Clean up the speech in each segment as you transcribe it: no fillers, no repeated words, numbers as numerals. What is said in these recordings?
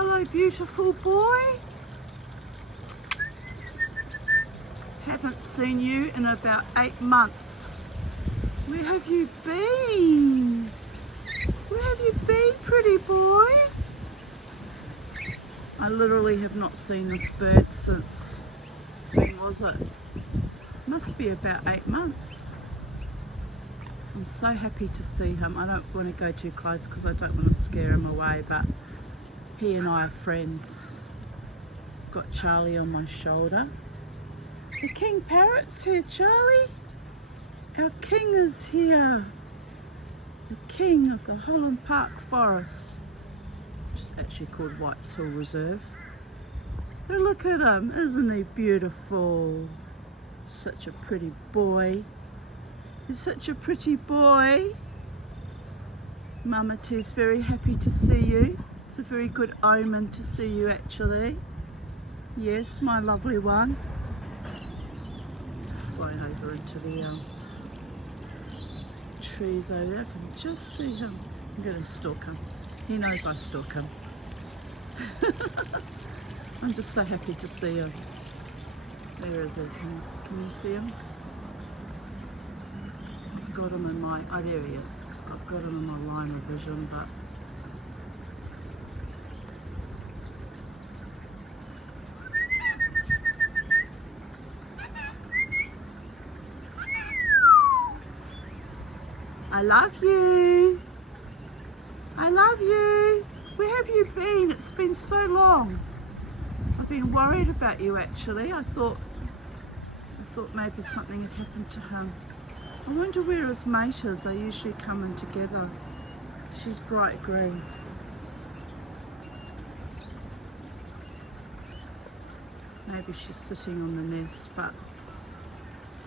Hello, beautiful boy. Haven't seen you in about 8 months. Where have you been? Where have you been, pretty boy? I literally have not seen this bird since, when was it? Must be about 8 months. I'm so happy to see him. I don't want to go too close because I don't want to scare him away, but he and I are friends. Got Charlie on my shoulder. The King Parrot's here, Charlie. Our king is here. The king of the Holland Park Forest, which is actually called Whites Hill Reserve. But look at him, isn't he beautiful? Such a pretty boy. He's such a pretty boy. Mama T's very happy to see you. It's a very good omen to see you actually. Yes, my lovely one. Flying over into the trees over there. I can just see him. I'm going to stalk him. He knows I stalk him. I'm just so happy to see him. Where is he? Can you see him? I've got him in my... Oh, there he is. I've got him in my line of vision, but... I love you. I love you. Where have you been? It's been so long. I've been worried about you actually. I thought maybe something had happened to him. I wonder where his mate is. They usually come in together. She's bright green. Maybe she's sitting on the nest, but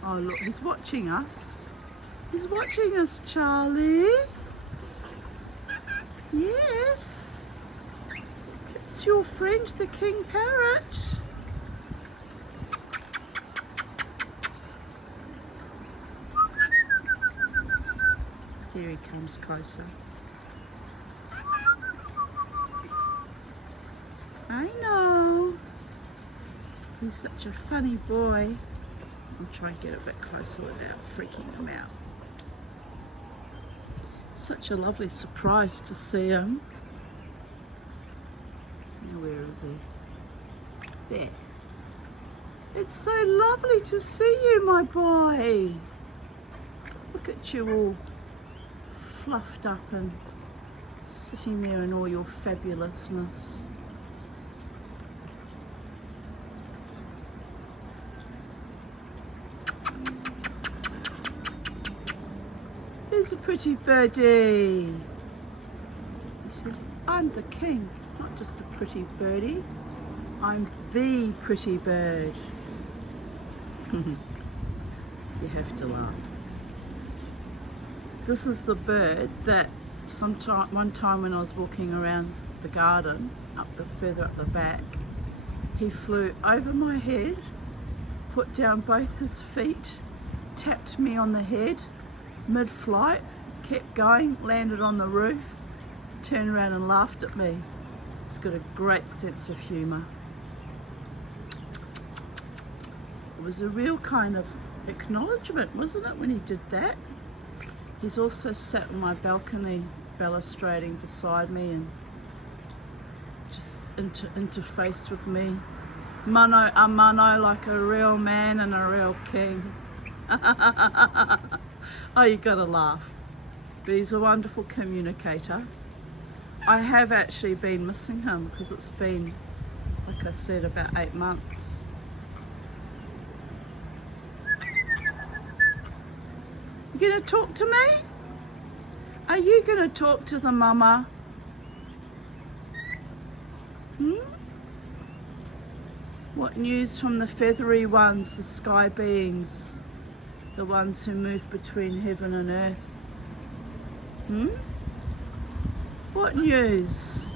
oh look, he's watching us. He's watching us, Charlie. Yes. It's your friend, the King Parrot. Here he comes closer. I know. He's such a funny boy. I'll try and get a bit closer without freaking him out. Such a lovely surprise to see him. Now where is he? There. It's so lovely to see you, my boy. Look at you all fluffed up and sitting there in all your fabulousness. Who's a pretty birdie? He says, I'm the king, not just a pretty birdie. I'm the pretty bird. You have to laugh. This is the bird that one time when I was walking around the garden, further up the back, he flew over my head, put down both his feet, tapped me on the head, mid-flight, kept going, landed on the roof, turned around and laughed at me. He's got a great sense of humour. It was a real kind of acknowledgement, wasn't it, when he did that? He's also sat on my balcony, balustrading beside me and just interfaced with me. Mano a mano, like a real man and a real king. Oh, you gotta laugh. But he's a wonderful communicator. I have actually been missing him because it's been, like I said, about 8 months. You gonna talk to me? Are you gonna talk to the mama? What news from the feathery ones, the sky beings? The ones who move between heaven and earth. What news?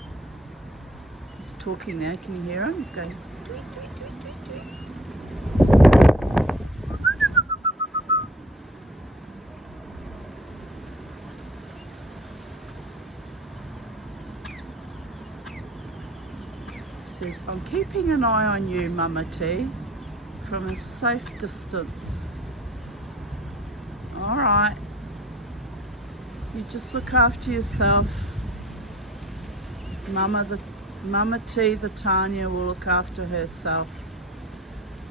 He's talking now, can you hear him? He's going tweet, tweet, tweet, tweet, tweet. says, I'm keeping an eye on you, Mama T, from a safe distance. All right. You just look after yourself. Mama T, the Tanya, will look after herself.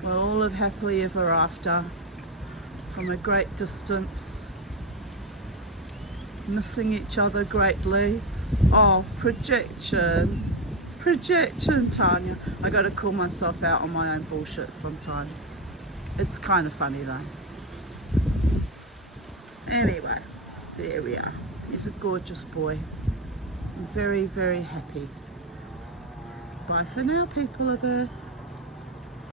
We'll all live happily ever after, from a great distance, missing each other greatly. Oh, projection, Tanya. I got to call myself out on my own bullshit sometimes. It's kind of funny though. Anyway, there we are. He's a gorgeous boy. I'm very, very happy. Bye for now, people of Earth.